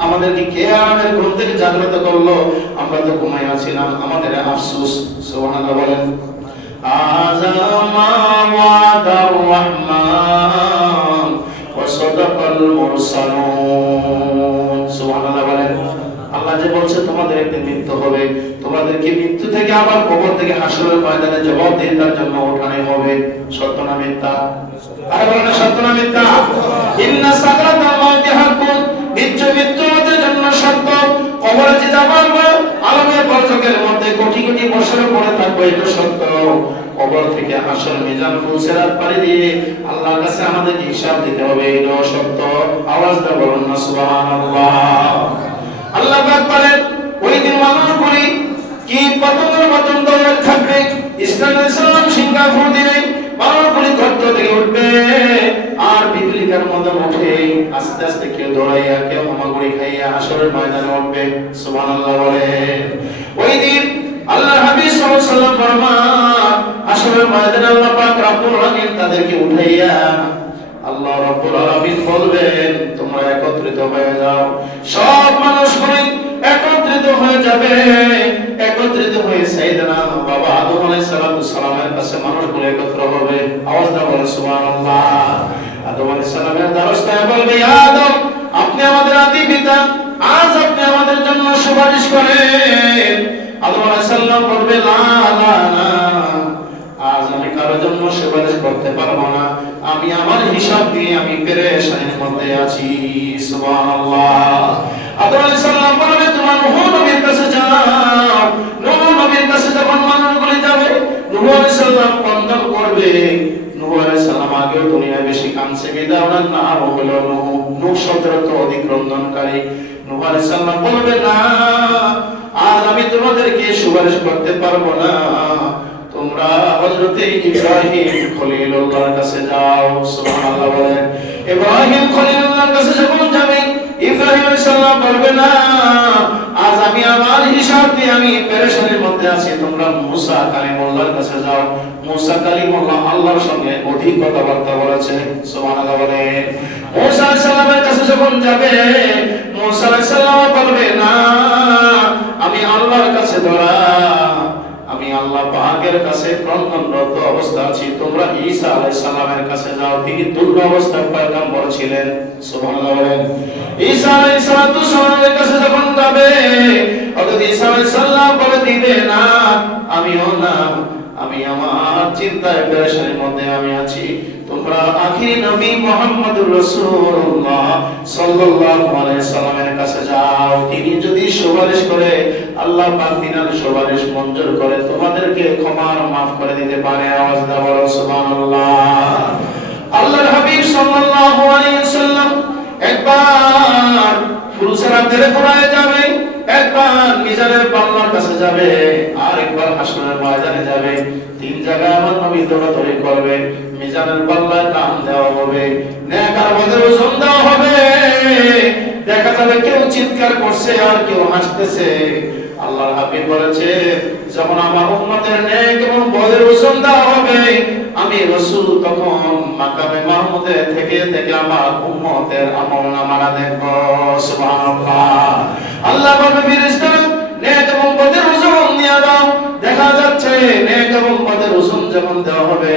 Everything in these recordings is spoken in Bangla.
আমাদেরকে কে আরামের ঘুম থেকে জাগ্রত করল? আমরা তো ঘুমাই আছিলাম, আমাদের আফসুস সোহান বলেন। রহমান বলেন। আল্লাহ যে বলছে, তোমাদের একদিন মৃত্যু হবে। তোমাদেরকে মৃত্যু থেকে আবার কবর থেকে হাসরের ময়দানে জবাব দিয়ে তার জন্য ওঠানো হবে। সত্য না মিথ্যা? আরে বলেন না, সত্য না মিথ্যা? ইন্না সাকরাতাল মাউতি হাক্কুন। নিশ্চয় মৃত্যু আমাদের জন্য সত্য। কবরে যে যাবার আলমের বর্জকের মধ্যে কোটি কোটি বছর পরে থাকবে, এটা সত্য। কবর থেকে হাসর মিজান ফুলসেরাত পাড়ি দিয়ে আল্লাহর কাছে আমাদেরকে হিসাব দিতে হবে, এটাও সত্য। আওয়াজ বলুন না, সুবহানাল্লাহ। আল্লাহ পাক বলেন ওই দিন মানুষ করি, কি পতঙ্গের মতন দৌড়ে থাকবে ইসলাম ইসলাম সিঙ্গাপুর দিনে মানুষ করি গর্ত থেকে উঠবে। আর পিপলিকার মতন উঠে আস্তে আস্তে কেউ দৌড়াইয়া, কেউ হামাগুড়ি খাইয়া আসরের ময়দানে উঠবে, সুবহানাল্লাহ বলে ওই দিন আল্লাহ হাবিব সাল্লাল্লাহু আলাইহি ওয়াসাল্লাম ফরমান আসরের ময়দানে আল্লাহ পাক রব্বুল আলামিন তাদেরকে উঠাইয়া আল্লাহ রাব্বুল আলামিন বলবেন, তোমরা একত্রিত হয়ে যাও। সব মানুষ হয়ে একত্রিত হয়ে যাবে। একত্রিত হয়ে সাইয়েদনা বাবা আদম আলাইহিস সালাতু সালামের কাছে মানুষগুলো একত্র হবে। আওয়াজ দাও বলে সুবহানাল্লাহ। আদম আলাইহিস সালামের দ্বারস্থায় বলবে আদম, আপনি আমাদের আদি পিতা, আজ আপনি আমাদের জন্য সুপারিশ করেন। আদম আলাইহিস সালাম বলবে, লা লা না আজ আমি কারোর জন্য সুপারিশ করতে পারব না, আমি আমার হিসাব দিয়ে আমি পেরেশানির মধ্যে আছি, সুবহানাল্লাহ। আলাইহিস সালাম বলবে তোমার নূহ নবীর কাছে যাও। নূহ নবীর কাছে যখন মানুষগুলি যাবে, নূহ আলাইহিস সালাম করবে। নূহ আলাইহিস সালাম বেশি কাঁদছে হলো নূহ। নূহ নূহ আলাইহিস সালাম বলবে, না, আজ আমি তোমাদেরকে সুপারিশ করতে পারব না। আজ আমি আছি। তোমরা মুসা কালিমুল্লাহর আল্লাহর সঙ্গে অধিক কথাবার্তা বলেছে সুবহানাল্লাহ বলেন। যাবে, মুসা আলাইহিস সালাম বলবে না আমি আল্লাহর কাছে ধরা আমি আল্লাহ পাকের কাছে ক্রন্দনরত অবস্থা আছি। তোমরা ঈসা আলাইহিস সালামের কাছে যাও। তিনি দুর্গ অবস্থায় পয়গম্বর ছিলেন। সুবহানাল্লাহ বলেন। ঈসা আলাইহিস সালাতু সালামের কাছে যখন যাবে অর্থাৎ ঈসা আলাইহিস সালাম বলে, দিবে না, আমিও না। আমি আমার চিন্তায়, পেরেশানির মধ্যে আমি আছি। তোমাদেরকে ক্ষমার মাফ করে দিতে পারে। আওয়াজ দাও বলো হাবিব সাল্লাল্লাহু সাল্লাম একবার ফুলসরাতের গোড়ায় যাবে। একবার মিজানের পাল্লার কাছে যাবে আর একবার হাসনের ময়দানে যাবে। তিন জায়গায় আমার নবী দৌড়াদৌড়ি করবে, মিজানের পাল্লার নাম দেওয়া হবে নেকার মধ্যে ওজন দেওয়া হবে। দেখা যাবে কেউ চিৎকার করছে আর কেউ হাসতেছে। আল্লাহর হাবিব বলেছে, যখন আমার উম্মতের নেক এবং বদের ওজন দেওয়া হবে, আমি রাসূল তখন মাকামে মাহমুদে থেকে থেকে আমার উম্মতের আমল নামারা দেখব। সুবহানাল্লাহ। আল্লাহ বলবে, ফেরেশতারা, নেক এবং বদের ওজন নিয়ে দাও দেখা যাচ্ছে, নেক এবং বদের ওজন যেমন দেওয়া হবে,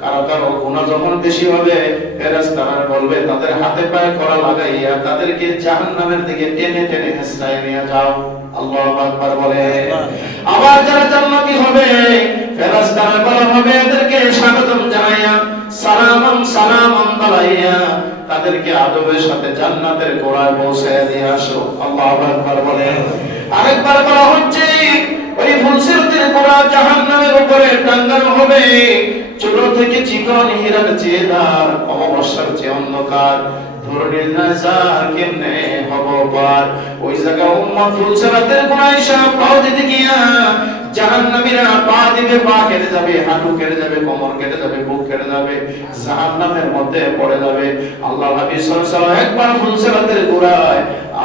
কারও কারও গুনাহ যখন বেশি হবে, ফেরেশতারা বলবে, তাদের হাতে পায়ে করা লাগাইয়া তাদেরকে জাহান্নামের দিকে টেনে টেনে হেসরায় নিয়ে যাও। আল্লাহু আকবার বলে। আবার যারা জান্নাতি হবে ফেরেশতারা বলা হবে এদেরকে স্বাগতম জানাইয়া সালাম সালাম বলাইয়া তাদেরকে আদবের সাথে জান্নাতের গোড়ায় পৌঁছে দিয়ে আসো। আল্লাহু আকবার বলে। আরেকবার বলা হচ্ছে ওই ফুলসিরতের গোড়া জাহান্নামের উপরে টাঙ্গানো হবে। ছোট থেকে চিকন হীরার চেয়ে দার অমাবস্যার চেয়ে অন্ধকার।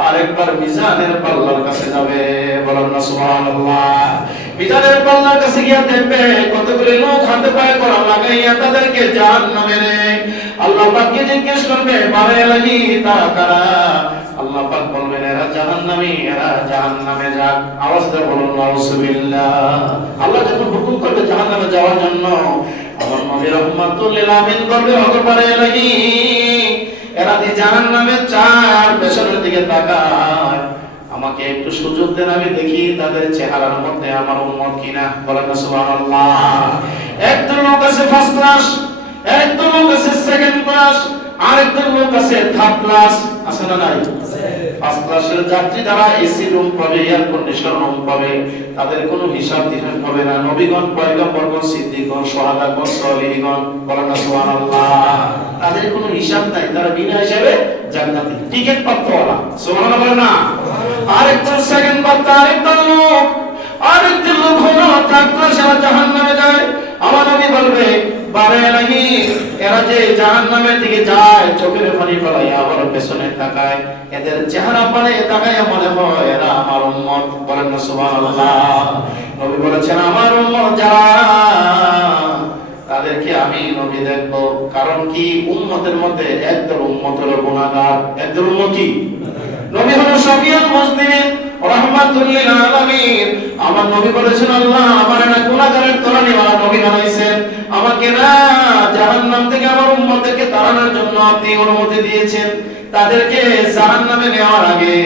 আর একবার কাছে যাবে। পাল্লার কাছে গিয়া দেখবে, কতগুলি লোক হাতে পায়ে করা লাগাইয়া তাদেরকে জাহান্নামে আল্লাহ পাককে জিজ্ঞেস করবে কারা? আল্লাহ পাক বলবেন, এরা জাহান্নামী, এরা জাহান্নামে যাক। আওয়াজ দিয়ে বলুন আল্লাহ যখন হুকুম করবে জাহান্নামে যাওয়ার জন্য, আমার নবী রহমাতুল লিল আমিন এরা যে জাহান্নামে চার পেছনের দিকে তাকায়, আমাকে একটু সুযোগ দেন, আমি দেখি তাদের চেহারার মধ্যে আমার উম্মত কিনা? বলেন, সুবহানাল্লাহ। একজন লোক আছে ফার্স্ট ক্লাস একজন লোক আছে সেকেন্ড ক্লাস আরেকজন লোক। থার্ড ক্লাস আছে না নাই আমার নবী বলবে বারে লাগি এরা যে দিকে যায়, চোখের পানি আবার পেছনে তাকায়। এদের চেহারা তাকায় মনে হয়, এরা আমার উম্মত। বলেন না, সুবহানাল্লাহ। নবী বলেছেন, আমার উম্মত যারা, তাদেরকে আমি নবী দেখব। কারণ কি? উম্মতের মধ্যে একদল উম্মত হলো গুনাহগার। একদল উম্মত কি? নবী হলো শফিউল মুসলিমিন রাহমাতুল আলামিন। আমার নবী বলেছেন, আল্লাহ, আমার একটা গুনাহগারের ওয়ালা নবী বানাইছেন। আমাকে না জাহান্নাম থেকে আমার উম্মতকে তাড়ানোর জন্য আপনি অনুমতি দিয়েছেন, তাদেরকে জাহান্নামে নেওয়ার আগে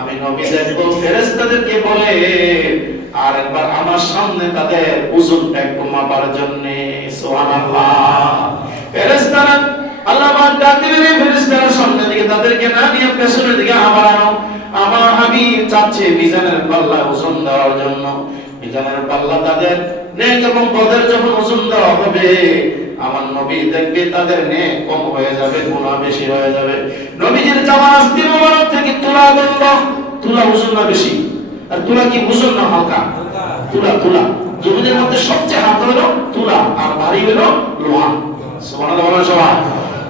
আমি নবী দেখব, ফেরেশতাদেরকে বলে, আর একবার আমার সামনে তাদের ওজনটা একটু মাপার জন্য, সুবহানাল্লাহ। ফেরেশতারা আল্লাহ পাক ডাক এই ফেরেশতারা সামনে দিকে তাদেরকে না নিয়ে পেছনের দিকে আবার আনো আমার হাবিব চাচ্ছে মিজানের পাল্লা ওজন দেওয়ার জন্য। তাদের নেক এবং বদের যখন ওজন দেওয়া হবে আমার নবী দেখবে তাদের নেক কম হয়ে যাবে গুনাহ বেশি হয়ে যাবে। নবীজির জামা আস্তি মোবারক থেকে তুলা তুলা ওজন না বেশি? আর তুলা কি ওজন না হালকা? তুলা তুলা। জমিনের মধ্যে সবচেয়ে হালকা হলো তুলা আর ভারী হলো লোহা। সুবহানাল্লাহ সবাই।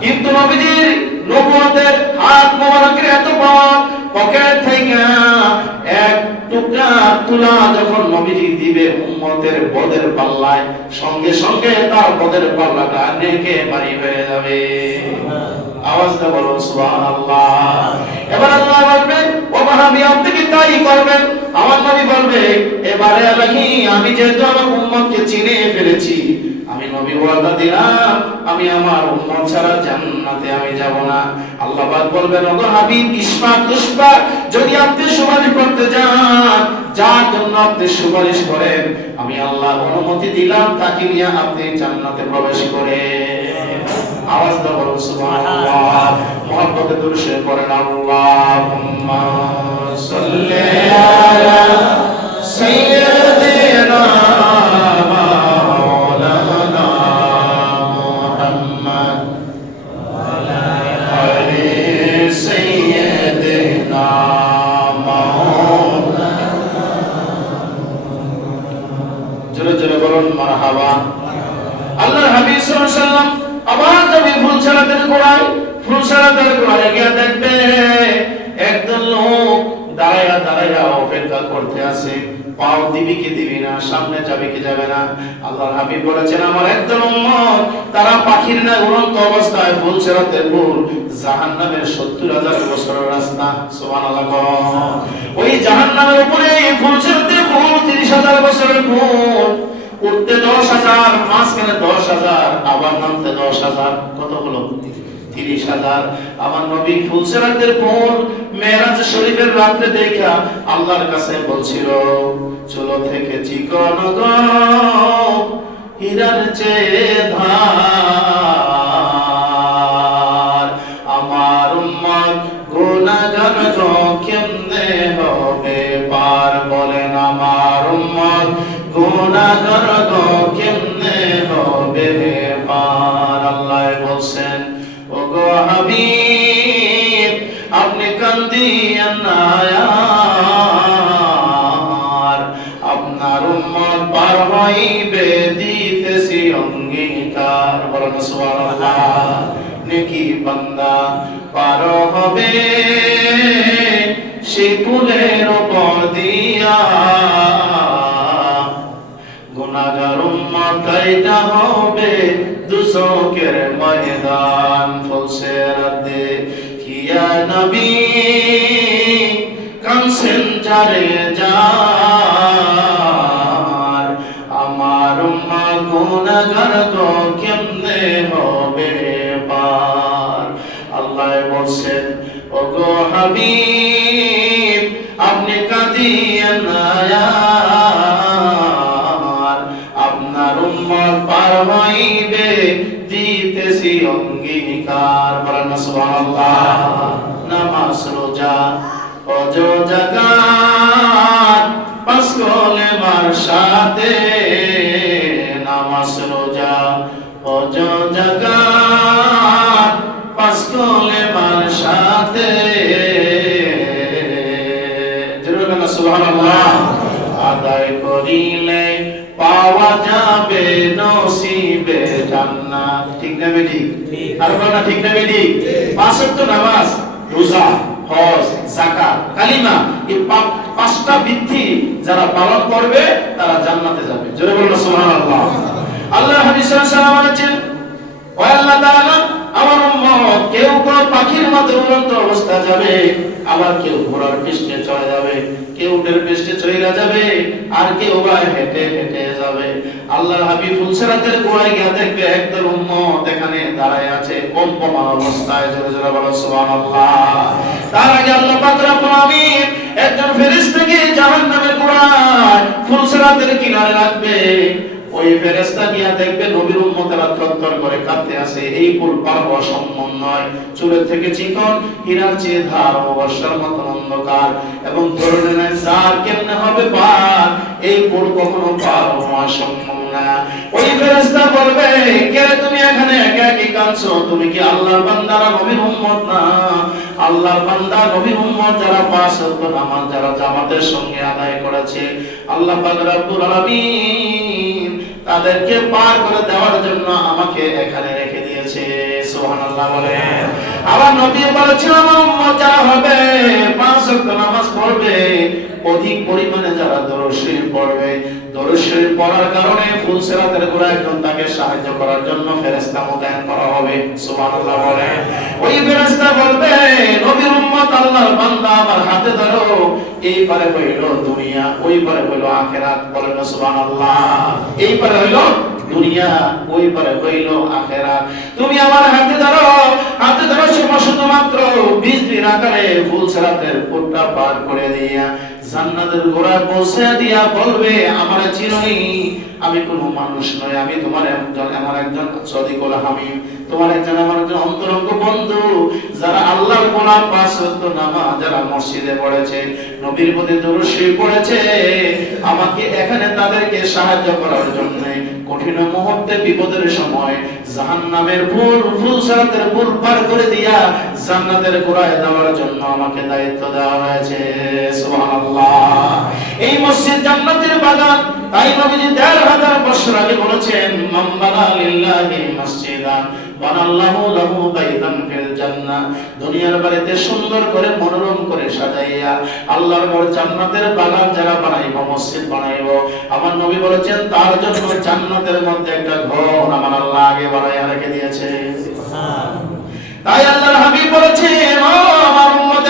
কিন্তু নবীজির নবুয়তের হাত মোবারকের এত পাওয়ার পকেট থেকে তুলা যখন নবীজি দিবে উম্মতের বদের পাল্লায় সঙ্গে সঙ্গে তার বদের পাল্লাটা নেকে বাড়ি হয়ে যাবে। আওয়াজটা বলো সুবহানাল্লাহ। এবার আল্লাহ বলবেন ও মাহাবি আপনি কি তাই করবেন? আমার নবী বলবে এবারে আলাহি আমি যেহেতু আমার উম্মতকে চিনে ফেলেছি ওয়াদা দিলাম, আমি আমার উম্মত ছাড়া জান্নাতে আমি যাব না। আল্লাহ পাক বলবেন, ওগো হাবিব যদি আপনি সুপারিশ করতে যান, যার জন্য আপনি সুপারিশ করেন, আমি আল্লাহ অনুমতি দিলাম, তাকে নিয়ে আপনি জান্নাতে প্রবেশ করে আওয়াজ দাও বলুন সুবহানাল্লাহ, মুহাব্বতে দুরুশে আল্লাহুম্মা সাল্লি আলা সাইয়্যিদিনা পাও দিবি কি দিবি না, সামনে যাবে কি যাবে না। আল্লাহর হাবিব বলেছেন, আমার একদল উম্মত, তারা পাখির না উড়ন্ত অবস্থায় ফুল ছেড়াতে ফুল জাহান্নামের সত্তর হাজার বছরের রাস্তা, সুবহানাল্লাহ ওই জাহান্নামের উপরে ছেড়াতে ফুল তিরিশ হাজার বছরের ফুল উঠতে দশ হাজার, মাঝখানে দশ হাজার, আবার নামতে দশ হাজার। কত হলো? তিরিশ হাজার। আমার নবী ফুলসেরাতের ফুল মেরাজ শরীফের রাত্রে দেখা আল্লাহর কাছে বলছিল, চলো থেকে চিকন হীরার চেয়ে ধার। আমার উম্মত গুনাহগার গো কেমনে হবে পার বলেন আমার উম্মত গুনাহগার গো কেমনে হবে পার? আল্লাহ বলছেন ও আপনি কান্দিয়েন না আপনার উম্মত পার হইবে, দিতেছি অঙ্গীকার। বলেন নেকি বান্দা, পার হবে সেই পুলের উপর দিয়া। গুনাহগার উম্মত কাইটা হবে দুজকের ময়দান ফলসে রাতে কিয়া নবী কানসেন জারে যার। আমার মা গুণাগার গো কেমনে হবে পার? আল্লাহ বলছেন ও গো হাবিব, আপনি কাঁদিয়েন সুবহানাল্লাহ। নামাজ, রোজা অজ জাকাত পাঁচ কলেমার সাথে নামাজ, রোজা অজ জাকাত পাঁচ কলেমার সাথে। সুবহানাল্লাহ। আদায় করিলে পাওয়া যাবে, নসিবে জান্নাত। ঠিক না বেটি আর ঠিক না বেটি পাঁচ ওয়াক্ত নামাজ, রোজা, হজ, যাকাত, কালিমা, এই পাঁচটা বৃদ্ধি যারা পালন করবে, তারা জান্নাতে যাবে। জোরে বলুন সুবহানাল্লাহ। আল্লাহ হাদিস সাল্লাল্লাহু আলাইহি পাখির মতো অবস্থা যাবে, আবার কেউ ঘোড়ার পৃষ্ঠে চড়ে যাবে, কেউ উটের পৃষ্ঠে চড়ে যাবে, আর কেউ বা হেঁটে হেঁটে যাবে। আল্লাহর হাবিব ফুলসেরাতের গোড়ায় গিয়ে দেখবে একদল উম্মত এখানে দাঁড়ায় আছে কম্পমান অবস্থায়, জোরে জোরে বলো, সুবহানাল্লাহ। তার আগে আল্লাহ পাক রব্বুল আলামিন একজন ফেরেশতাকে জাহান্নামের গোড়ায় ফুলসেরাতের কিনারে রাখবে। ওই ফেরেশতা গিয়া দেখবে নবীর উম্মতেরা থরথর করে কাঁদতে আছে এই পুল পার হওয়া সম্ভব নয়। চুলের থেকে চিকন, হীরার চেয়ে ধার অবস্যার মতো অন্ধকার। এবং ধরে নেয় স্যার কেমনে হবে পার এই পুল কখনো পার হওয়া সম্ভব না। ওই ফেরেশতা বলবে, কে তুমি এখানে? একা একা কাঁদছো? তুমি কি আল্লাহর বান্দা না নবীর উম্মত না? আল্লাহর বান্দা, নবীর উম্মত যারা পাঁচ ওয়াক্ত নামাজ যারা জামাতের সঙ্গে আদায় করেছে, আল্লাহ পাক রব্বুল আলামিন তাদেরকে পার করে দেওয়ার জন্য আমাকে এখানে রেখে দিয়েছে। সুবহানাল্লাহ বলেন। আবার নবী বলেছেন আমার উম্মত যারা হবে, পাঁচ ওয়াক্ত নামাজ পড়বে, অধিক পরিমাণে যারা দরুদ পড়বে। দরুদ পড়ার কারণে ফুলসিরাতের গোড়া একজন তাকে সাহায্য করার জন্য ফেরেশতা মোতায়েন করা হবে। সুবহানাল্লাহ বলেন। ওই নবীর আল্লাহর বান্দা আমার হাতে ধরো। এই পারে হইল দুনিয়া ওই পারে হইল আখেরাত বলেন সুবহানাল্লাহ। এই পারে হইল দুনিয়া ওই পারে হইল আখিরাত তুমি আমার হাতে ধরো হাতে ধরো শুধু- শুধুমাত্র দিন আকারে ফুলসিরাতের কোটটা পার করে দিয়া জান্নাতের গোড়ায় পৌঁছে দিয়া বলবে, আমার চিরনি আমি কোনো মানুষ নই, আমি তোমার একজন, আমার একজন সদিকুল হামিম। তোমার একজন আমার একজন অন্তরঙ্গ বন্ধু, যারা আল্লাহর গোলাম পাঁচ নামাজ যারা মসজিদে পড়েছে, নবীর প্রতি দরুদ শরীফ পড়েছে। আমাকে এখানে তাদেরকে সাহায্য করার জন্য কঠিন মুহূর্তে বিপদের সময় জাহান্নামের ফুল ফুল সারাতের ফুল পার করে দিয়া জান্নাতের গোড়ায় দেওয়ার জন্য আমাকে দায়িত্ব দেওয়া হয়েছে। সুবহানাল্লাহ। এই মসজিদ জান্নাতের বাগান, তাই নবীজি দেড় হাজার বছর আগে বলেছেন মাম্বালা লিল্লাহি মসজিদান। বানাল্লাহু লাহু বাইতান ফিল জান্নাহ। দুনিয়ার বাড়িতে সুন্দর করে মনোরম করে সাজাইয়া আল্লাহর জান্নাতের বাগান যারা বানাইব মসজিদ বানাইব। আমার নবী বলেছেন তার জন্য জান্নাতের মধ্যে একটা ঘর আমার আল্লাহ আগে বানাইয়া রেখে দিয়েছে। তাই আল্লাহর হাবিব বলেছেন